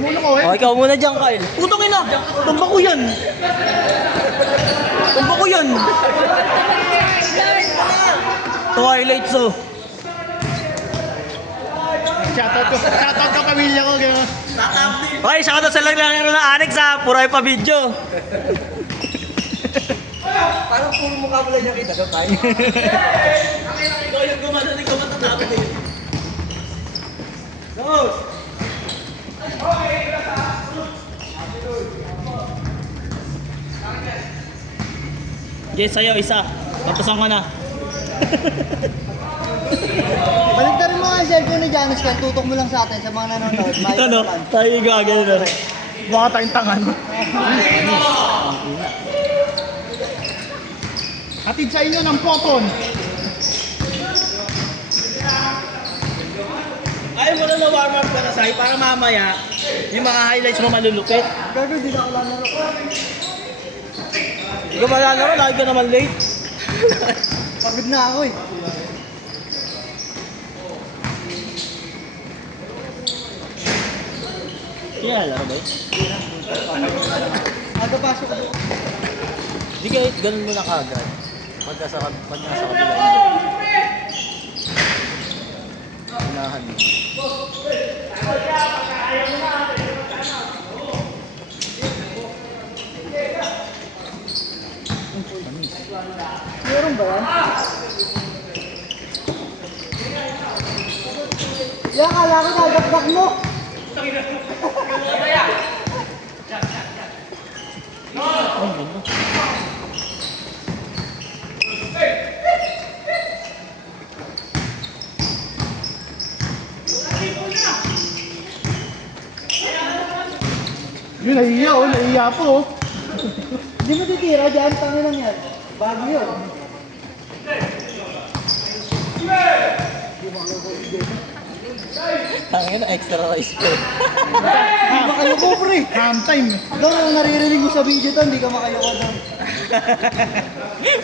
Muna ko eh. Oh, ikaw muna dyan, Kyle. Putang ina! Tumba ko yan! Tumba ko yan! Twilight so. Shoutout ka pamilya ko. Gano'n. Okay, shoutout sa lang ng Alex ha. Puro ay pa video. Parang puro mukha mo lang niya kita. Tayo. Ikaw yung gumano ni kumatatapos eh. Go! Yes, sa'yo, isa. Tapusan ko na. Baligtarin mo nga ang cellphone ni Janus Ken, tutok mo lang sa atin sa mga nanonood. Ito no, tayo gagawin na. Baka tayong tangan. Hatid sa inyo ng poton. Ayaw mo na na-warm up ka na sa'yo para mamaya yung mga highlights mo malulupit. Gago, di na ako lalaro. Hindi ka malalaro, lagi ka naman late. Pagod na ako eh. Kaya laro ba eh? Aga pasok ko doon. Hindi kahit ganun mo na kagad. Pag nasa kabila. Unahan mo. Meron ba yan? Yan, kala ko nagakbak mo. Yun, naiiya oh. Naiiya po oh. Hindi mo titira dyan, tangin lang yan. Bago yun. Tangin na extra rice ko. Hindi makayoko pre. Ham time. Doon ang naririnig mo sa video to, hindi ka makayoko doon.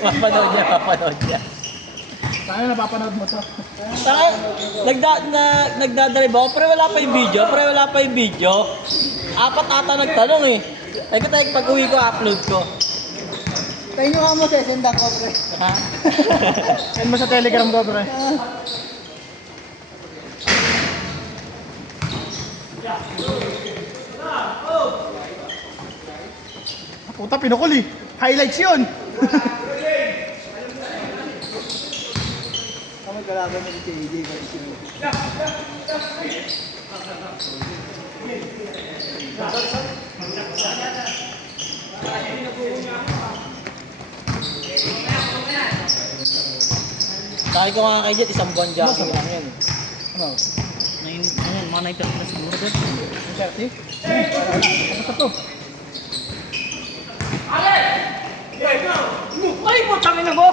Mapanood niya. Sana napapanood mo to. Tangin, nagdadrive ako, pero wala pa yung video. Apat ata nagtanong eh. Ay ko tayo pag uwi ko, upload ko. Tayo nyo ka mo sa send ako pre. Ha? Send mo sa Telegram ko, bro. Puta, pinukul eh. Highlights yun. Kami kalaban mo ni KJ. Sabi ko nga kay Jet, isang buwan jogging lang yan. Ano? Mga 9:30 na siguro doon. 30? Tapos na to. Ay, putang ina mo!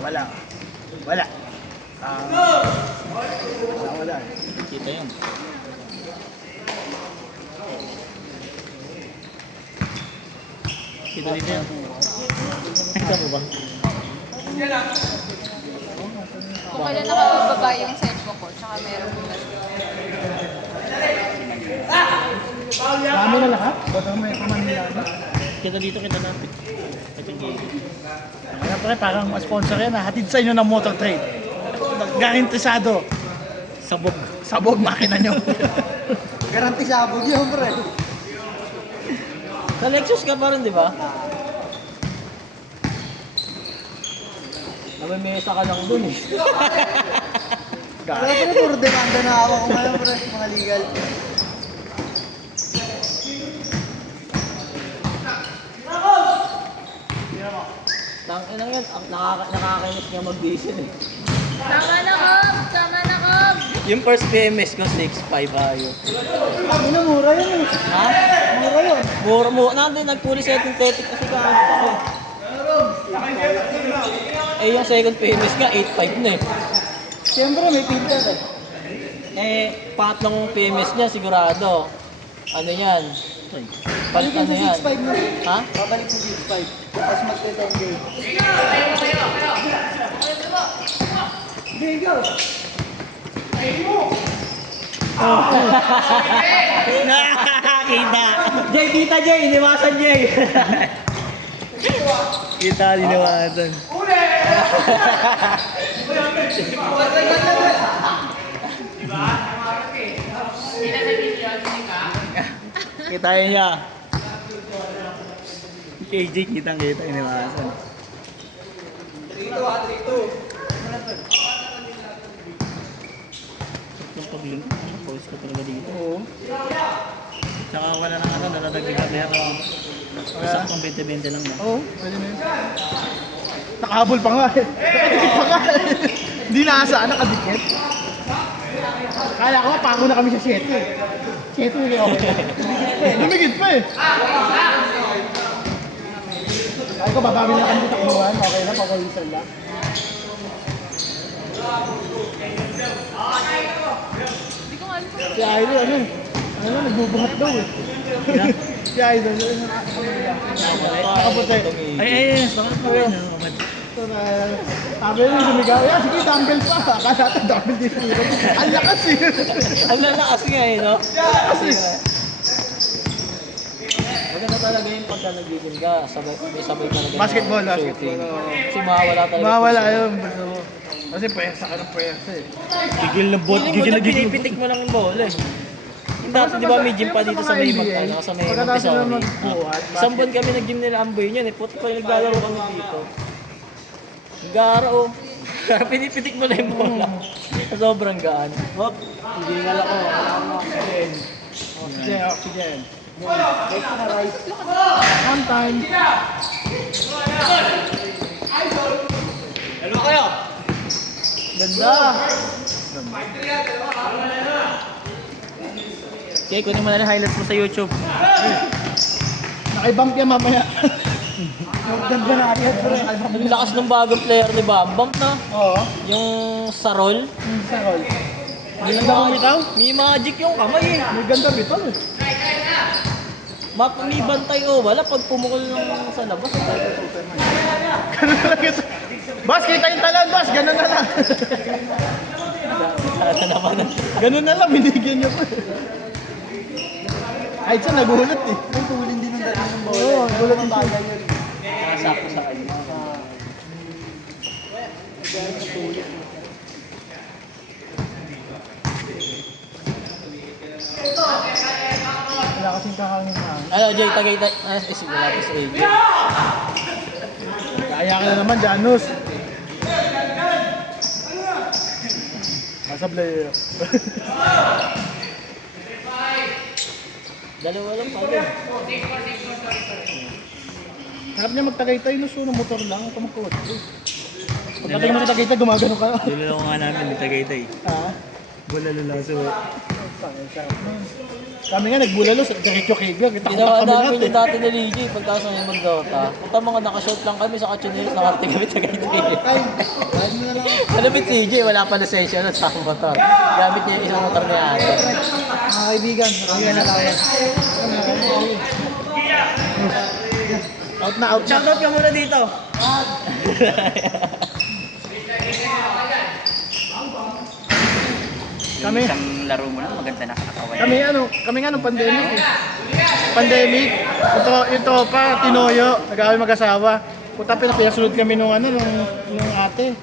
Wala. Wala. Wala. Kita yun. Kita dito yan. Kita mo ba? Kung kailan nakababa yung cellphone ko, tsaka meron ko na. Dami na lahat. Ba't may pamanila na? Kita dito, kita natin. Ito yung game. Kaya pare, parang sponsor yan. Hatid sa inyo ng motor trade. Garantisado. Sabog. Sabog makina nyo. Garanti sa abog yun pre. Sa Lexus ka pa rin, di ba? May mesa ka lang dun eh. Wala pre, puro demanda na ako ko ngayon pre, mga legal. Tangin lang yan, nakakainis nga mag-diesel eh. Tama na, Kob! Tama na, Kob! Yung first PMS ko, 6.5 ayo. Ano, mura yun eh. Ha? Mura yun. Mura. Nandun, nag-fully synthetic kasi ka ako. Eh, yung second PMS nga, 8.5 na eh. Siyempre may filter eh. Eh, pangatlong PMS niya, sigurado. Ano yan? Palit Balikin ano sa yan? 6.5 mo. Ha? Babalik sa 6.5. Tapos magte-10K. Hindi, go! Nakakita. Jay, kita Jay, iniwasan Jay. Kita, linawasan. Kita niya. KJ, kitang-kita, iniwasan. Yung pag-link, post ko talaga dito. Oo. Tsaka wala nang ano, naladagdagan pero saktong 20-20 lang na. Oo, pwede na yun. Nakahabol pa nga eh. Nakadikit pa nga eh. Hindi naasaan, nakadikit. Kala ko, pako na kami sa 7 eh. 7 eh, okay. Lumigit pa eh. Ay ko, babawi na kami takbuhan. Okay na, pag-uwisan lang. Hindi ko nga alam kung Si Idol, nagbubuhat daw eh. Si Idol, nakaputi. Ay, bakit pa rin? Sabi niya, sumigaw. Yeah, sige, dumbbell pa. Akala natin dumbbell dito. Ang lakas eh. Ang lalakas nga eh, no? Kasi, Maganda talaga yung pagka nag-gigil ka, may sabay talaga na basketball, shooting. basketball. Kasi mawawala talaga. mawala yun. Kasi pwersa ka ng pwersa eh. Gigil na bot, Hindi mo gigil na na gigil. pinipitik mo lang yung bola eh. Yung dati, di ba may gym pa dito sa may magkano, sa may Pagkatapos na Montessori. magbuhat, Isang buwan kami nag-gym nila Amboy niyan eh. Puto pa yung naglalaro kami dito. Gara oh. Pinipitik mo lang yung bola. Sobrang gaan. Hop, hindi nga lang ako. oxygen. Oxygen, oxygen. One time. Ano kayo? Ganda. Okay, kunin mo na yung highlights mo sa YouTube. Nakibump yan mamaya. Ganda na agad. Ang lakas ng bagong player ni Bambam na. Oo. Yung Sarol. Sa roll. May magic, may magic yung kamay eh. May ganda bitaw eh. May bantay o wala pag pumukol ng sa labas. Ganun na lang ito. Boss, kita yung talon, boss. Ganun na lang. Sana naman. Ganun na lang, binigyan niyo pa. Ay, siya nagulat eh. Ay, tulin din ng dating ng bola. Oo, gulat yung bagay yun. Nakasako sa kanya. Wala kasing kakangin na. Ano, Jay, tagay. Sige, lapis sa AJ. Kaya ka na naman, Janus. Nasa player. Dalawa lang pala. Harap niya magtagaytay no, so na motor lang. Ito magkotse. Pagdating mo sa Tagaytay, gumagano ka. Dilo ko nga namin, ni Tagaytay. Ha? Bulalo laso. Kami nga nagbulalo sa diretso kega. Kita ko Ginawa kami namin lahat yung dati na Ligi, pagkaso ngayon mag-Dota. Punta mga nakashort lang kami sa kachineros, nakarte kami tagaytay. Ay, kahit mo na lang. Malapit si EJ, wala pa na session at sa motor. Gamit niya yung isang motor niya ate. Mga kaibigan, kaibigan na tayo. Out na, out na. Shoutout ka muna dito. Kami, Isang laro mo lang, maganda nakakawala. kami nga nung pandemic eh. Pandemic, ito pa, Tinoyo, nag-away mag-asawa. Puta, pinasunod kami nung ate.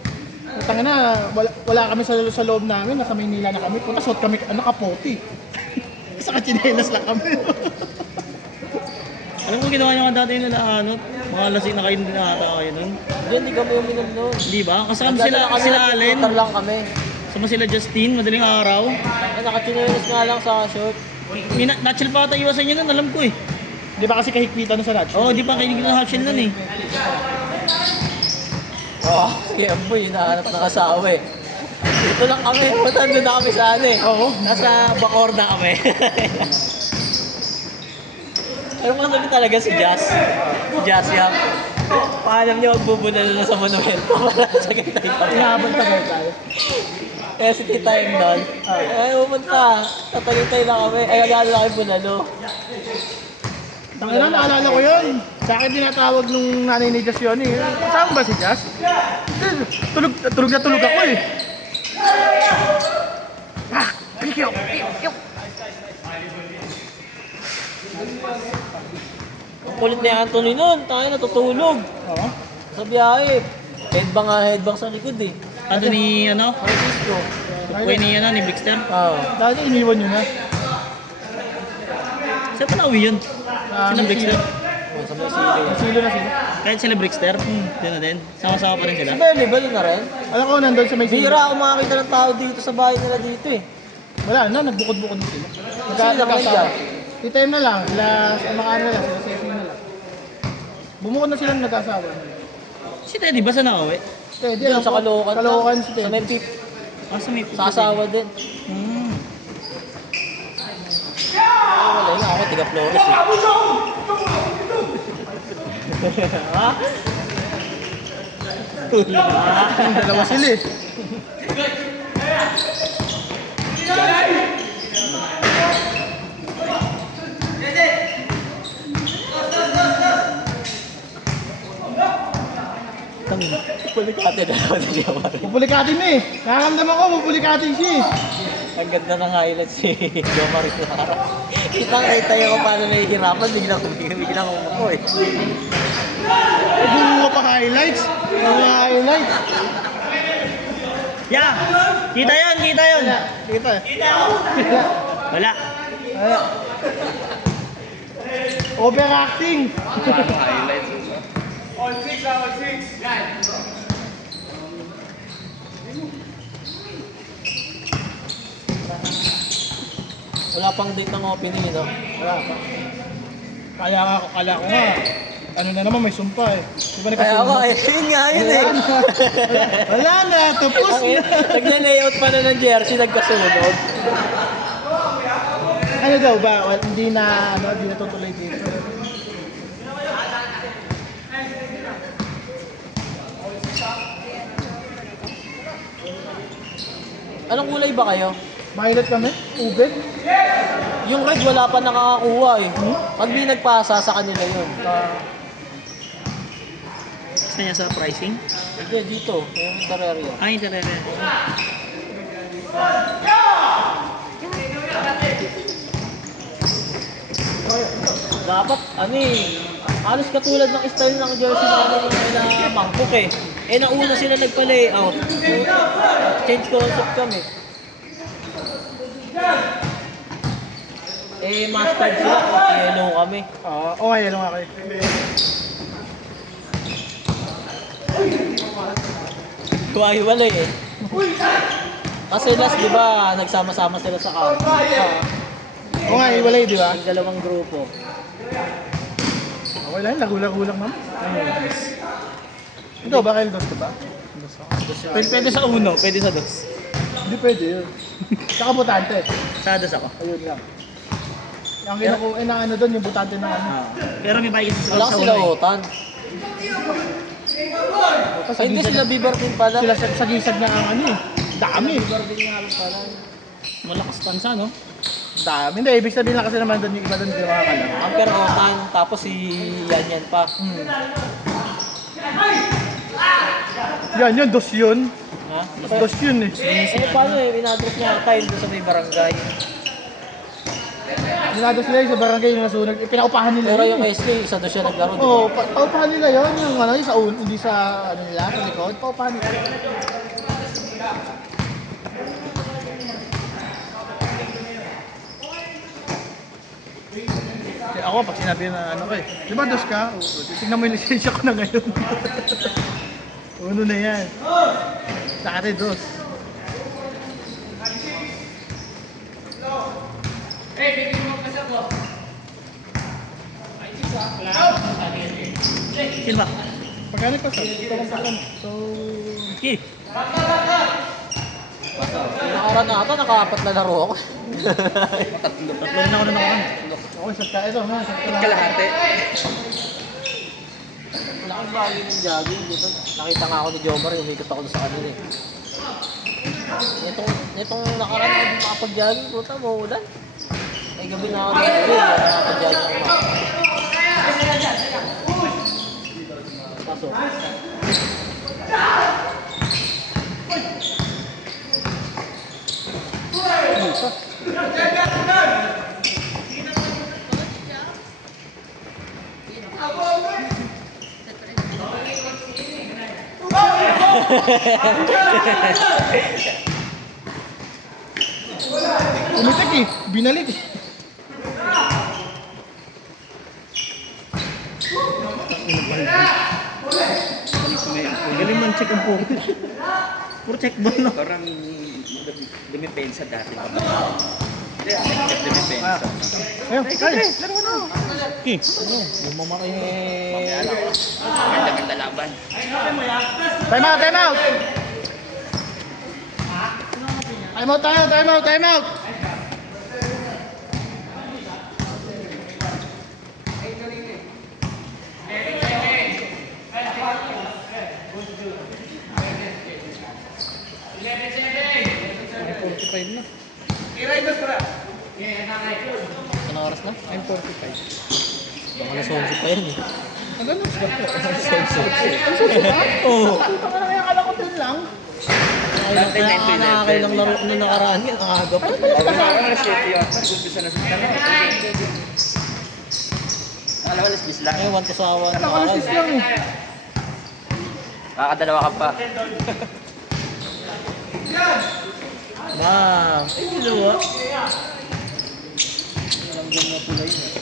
Putang na, wala kami sa loob namin, nasa Maynila na kami. Puta, suot kami, kapoti. Sa kachinelas lang kami. Alam mo, ginawa niyo nga dati nila, mga lasing na kayo din ata kayo nun. Diyan, hindi kami uminom noon. Di ba? Kasama sila Allen, Motor lang kami. sama sila Justin, madaling araw. Nakachineros nga lang sa short. Nutshell pa ata iwasan niyo nun, alam ko eh. Di ba kasi kahigpitan nun sa Natch? Oo, di pa kinig ng half shell nun eh. Oh, sige, Amboy, hinahanap ng asawa eh. Dito lang kami, matando na kami sa ano eh. Oo. Nasa Bacorda kami. Ano mo sabi talaga si Jazz? Si Jazz Yang. Paalam niya magbubunalo na sa monumento para sa Tagaytay kami. Inaabot Tagaytay. Kaya si Tita Yung doon, ay pumunta, sa Tagaytay na kami, ay agad na kami bunalo. Tangina, naalala ko yun. Sa akin tinatawag nung nanay ni Jazz yun eh. Saan ba si Jazz? Tulog na tulog ako eh. Ang kulit ni Anthony nun, tayo natutulog. Oo. Sa biyahe. Headbang sa likod eh. Ano ni, ano? Francisco. Kuya ni, ano, ni Brixter? Oo. Dati iniwan nyo na. Saan pa nauwi yun? Ah, Sila Brixter? Oh, sa may sili. Silo na sila. Kahit sila Brixter? Yun na din. Sama-sama pa rin sila. Si Beli ba doon na rin? Alam ko nandun sa may silo. Bira ako makakita ng tao dito sa bahay nila dito eh. Wala na, nagbukod-bukod din sila. Sila kayo dyan? Titayin na lang, sila, mga ano na lang, sila sesi na lang. Bumukod na sila ng nag-asawa. Si Teddy ba saan nakauwi? Pwede, Doon alam sa ko, Caloocan. Caloocan si Sa Ted. may pip. Ah, sa may Sa asawa din. Hmm. Ay, wala yun. Ako tiga Flores eh. Ha? Dalawa sila eh. Ate, dalawa na siya pare. Pupulikatin na eh. Nakakamdaman ko, pupulikatin siya eh. Ang ganda ng highlights si Jomar Clara. Kitang-kita yung kung paano nahihirapan, biglang umuko eh. Bunga pa highlights. Bunga highlights. Yeah! Kita yun! Kita yun! Kita eh. Wala. Wala. Overacting. Wala pang date ng opening, no? Wala pa. Kala ko nga. Ano na naman, may sumpa eh. Di ba Kaya ako, nakasunod? yun nga yun eh. Wala na, tapos na. Nagle-layout pa na ng jersey, nagkasunod. Ano daw ba? Well, hindi na tutuloy dito. Anong kulay ba kayo? Violet kami? Ubed? Yung red wala pa nakakakuha eh. Pag may nagpasa sa kanila yun. Gusto niya sa pricing? Hindi, dito. Yung Terraria. Ay, talaga. Dapat, ano eh, halos katulad ng style ng jersey na ano na MacBook eh. Eh, nauna sila nagpa-layout. Change concept kami. Eh, mustard sila, yellow kami. Oo, yellow nga kayo. Hiwa-hiwalay eh. Kasi last, di ba, nagsama-sama sila sa county. Oo nga, iwalay, di ba? Yung dalawang grupo. Okay lang, lagulang naman. Ikaw ba, Kyle? Dos ka ba? Pwede sa uno, pwede sa dos. Hindi pwede yun. Saka butante. Sa dos ako. Ayun lang. Ang kinukuha na ano doon, yung butante na ano. Pero may pakikita sa Wala sa sila uno eh. Otan. Ay, hindi sila Bibar din pala. Sila sa gisag na ang ano eh. Dami. Bibar din nga lang pala. Malakas tansa, no? Dami. Hindi, ibig sabihin lang kasi naman doon yung iba doon hindi makakalam. Amper Otan, tapos si Yan pa. Yan, dos yun. Ha? Dos yun eh. Eh, paano eh, pinadrop niya ang tile doon sa may barangay. Nilado sila yung sa barangay yung nasunog. Pinaupahan nila Pero yun yung eh. SK, isa doon siya naglaro. Oo, paupahan nila yun. Yung ano, yung sa hindi sa ano nila, sa likod. Paupahan nila. Kaya ako, pag sinabi na ano ko eh, di ba dos ka? Oo, tignan mo yung lisensya ko na ngayon. Uno na yan. Dati dos. Sino ba? Pagkano pa sa? Ito kong pagkano. So, Okay. Nakaraan na ata, nakaapat na laro ako. Tatlo rin ako na nakuha. ako isang ka. Ito, ha? Isang ka. Kalahati. Wala kang bagay ng jogging. Dito, nakita nga ako ni Jomar, umikot ako doon sa kanila eh. Itong nakaraan na hindi makapag-jogging, puta, maulan. Ay, gabi na ako dito, nakapag-jogging ako. Pasok. Umitik eh. Binalik eh. Galing man check ang po. Puro check ball no. Parang dumipensa dati pa ba? Hindi, check dumipensa. Ayun, kaya. Okay. Yung mamaki. Maganda-ganda laban. Time out, time out! Time out tayo, time out, time out! Ano oras na? 9:45. Baka alas 11 pa yan eh. Ang ganun sa ko. Oo. Puta ka na kaya akala ko din lang. Dati 9 to 11. Nakakailang laro na nakaraan yan. Ang aga pa. Alas 7 yata. Gumpisa na sa tanong. Alam mo, alas 10 lang. Ay, 1 to sawa. Akala ko alas 10 lang eh. Makakadalawa ka pa. Bang! Ay, ginawa. Alam dyan na pula yun.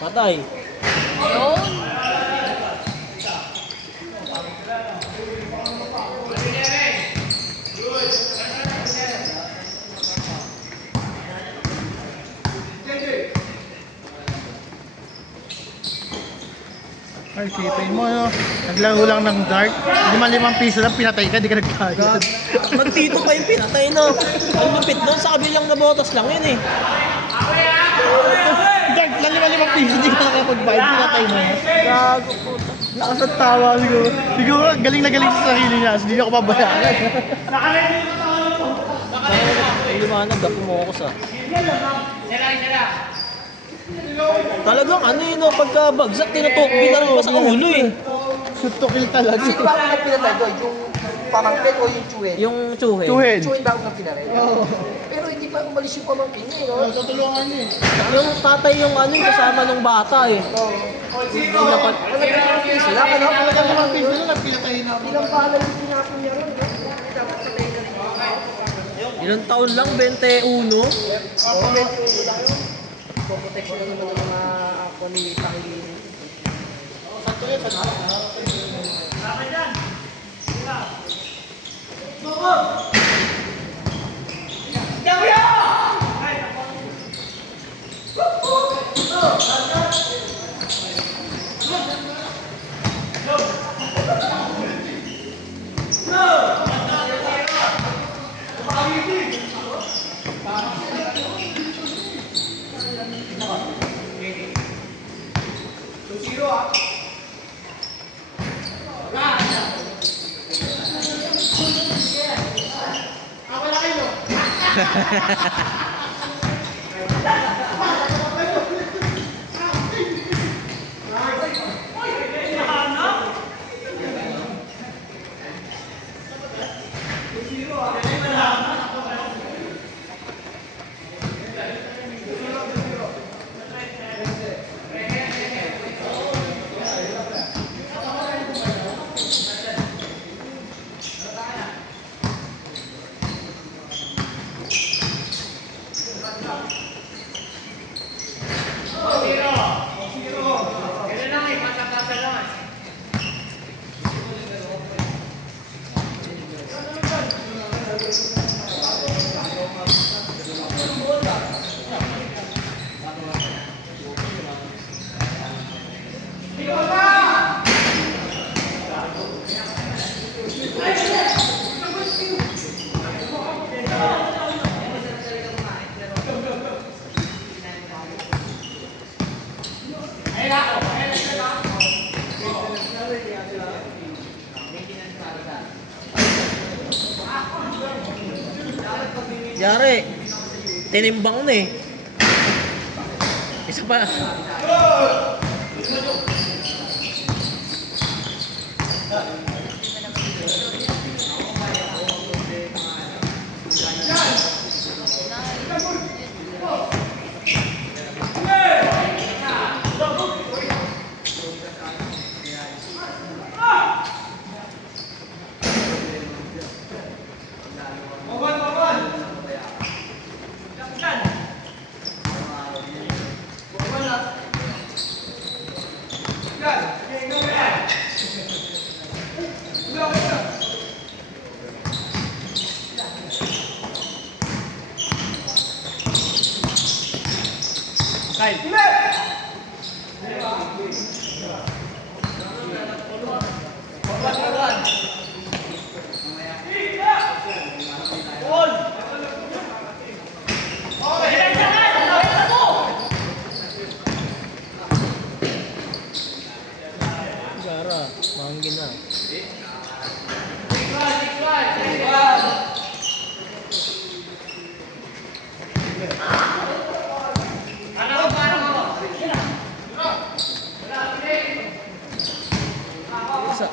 Patay. Yun. Ay, sipin mo, no? Naglaro lang ng dart. 5 piso lang, pinatay ka, di ka nagkagad. Magtito pa yung pinatay na. Ang lupit doon, sa kabilang na botas lang yun eh. Dart lang 5 piso, di ka nakapag-vibe, pinatay mo. Gago po. Lakas at tawa siguro. Siguro, galing na galing sa sarili niya, so hindi ako pabayaan. Ang liwanag, gapo mo ako sa. Talagang ano yun, no, pagka bagsak, tinutukbi na rin pa sa ulo eh. Shoot to kill talaga. Sino ba ang pinatay doon? Yung pamangkin o yung chuwen? Yung chuhe. Chuhin. Chuwen ba ang pinatay? Oo. Pero hindi pa umalis yung pamangkin niya, no? Tutulungan niya eh. Yung tatay yung ano, yung kasama nung bata eh. Hindi dapat. Ang piso lang, ano? Talagang 5 piso lang, pinatay na ako. Ilang pala yung pinakon niya ron, no? Dapat patay ka rin. Ilang taon lang, 21. Oo, medyo ulo lang yun. Protection na naman ng mga ako ni Pangilin. Yari, tinimbang na eh. Isa pa. Gara, mangin na. Isa.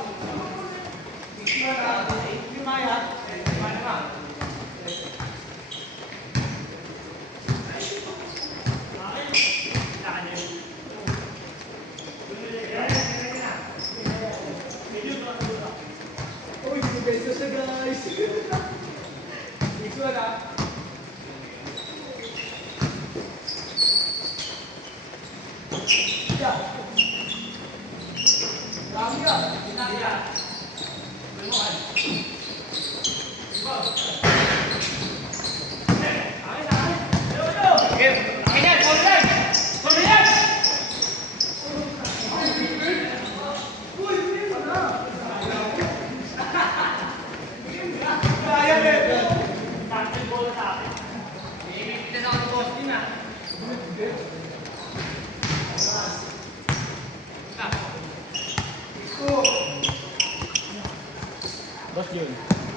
Boss Jun.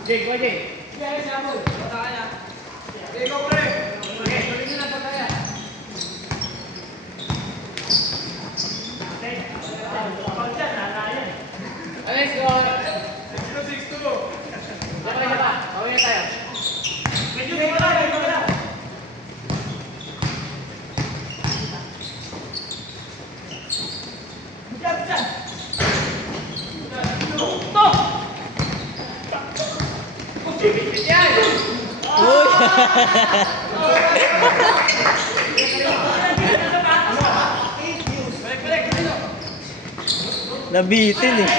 Jay, go Jay. Jay, siapa? Tanya. Jay, go boleh. Oke, ini nak saya. Alex, go. 062. Siapa? Maunya saya. Menuju ke mana? Ke mana? Bukan. Stop. Nabitin eh.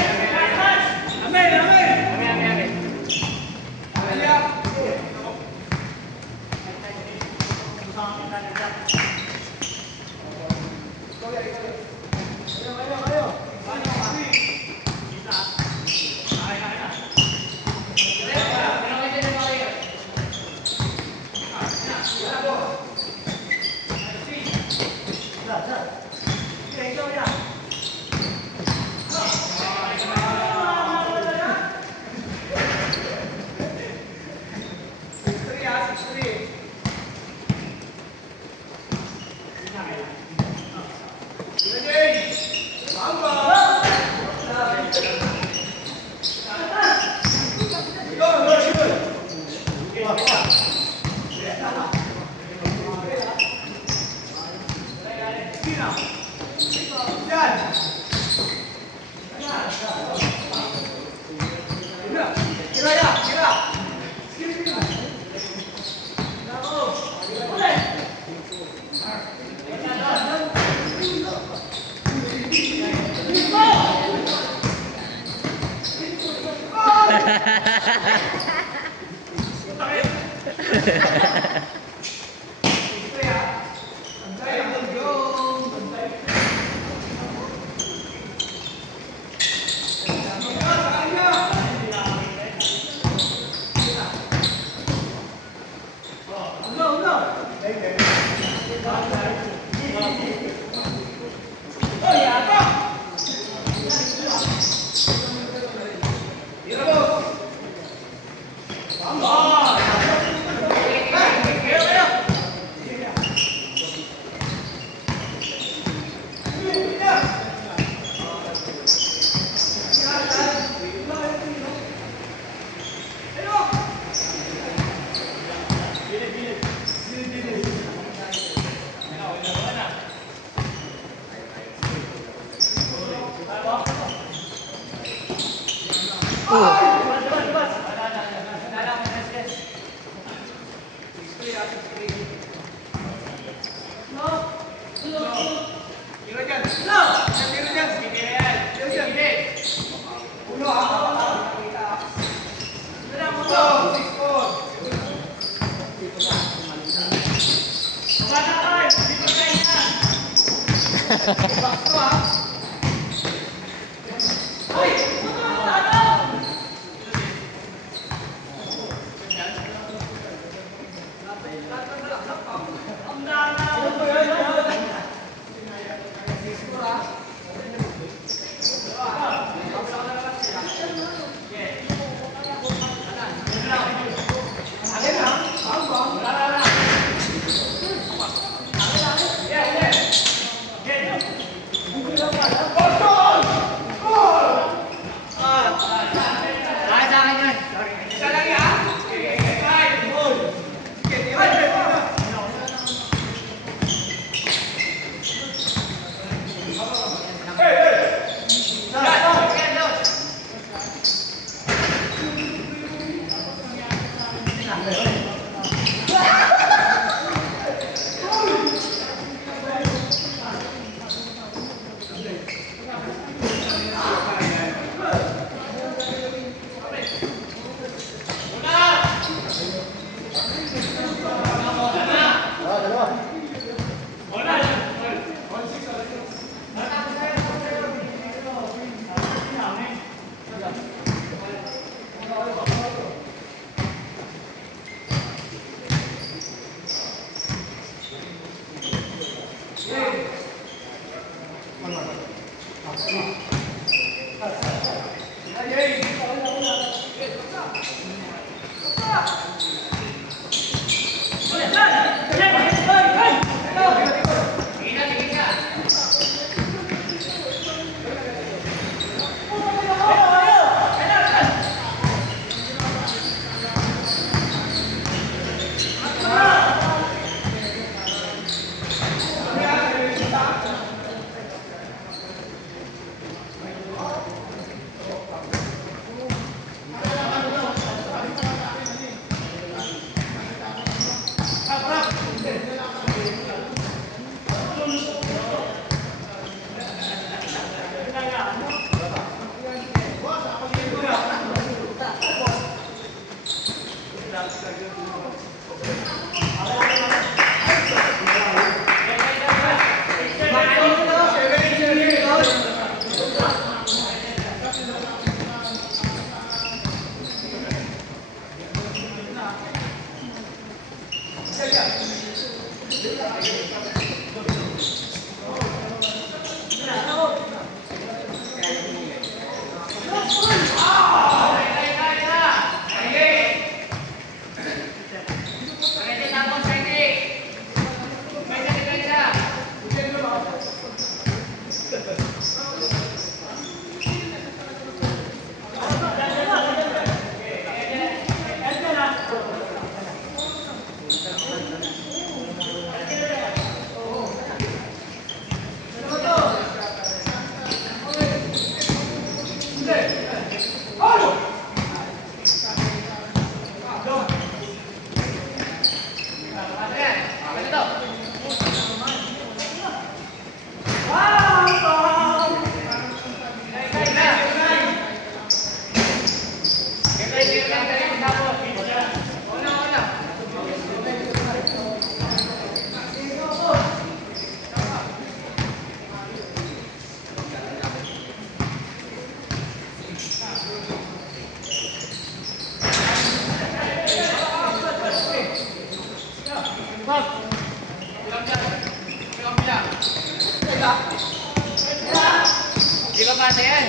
Di ba pasa yan?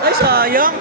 Ay, sayang.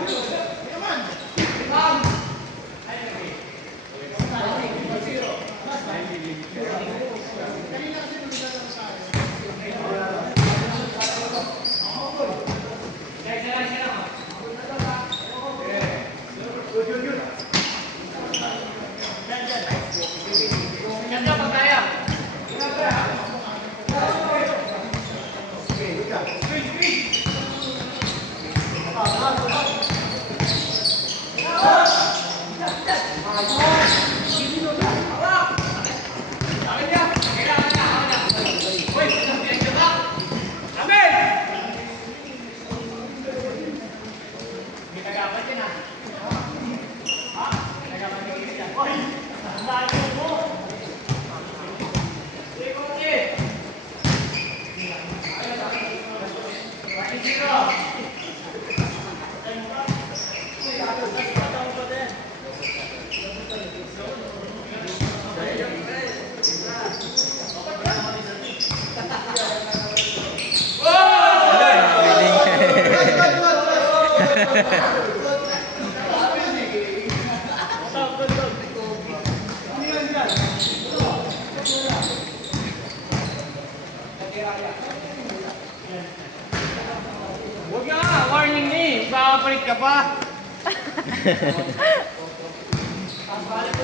Huwag ka nga, warning ni. Bakapalit ka pa.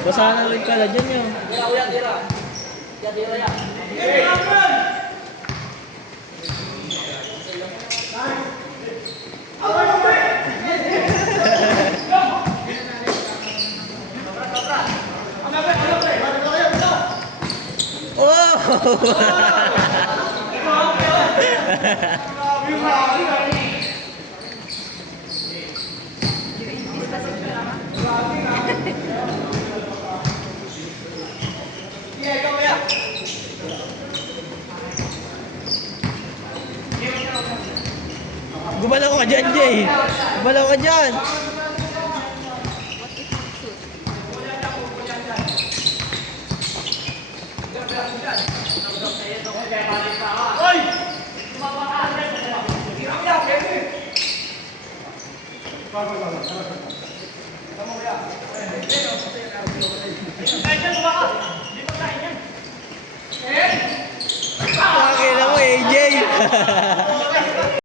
Basahan na rin pala dyan yun. Gumalaw ka dyan, Jay. Gumalaw ka dyan. Hey!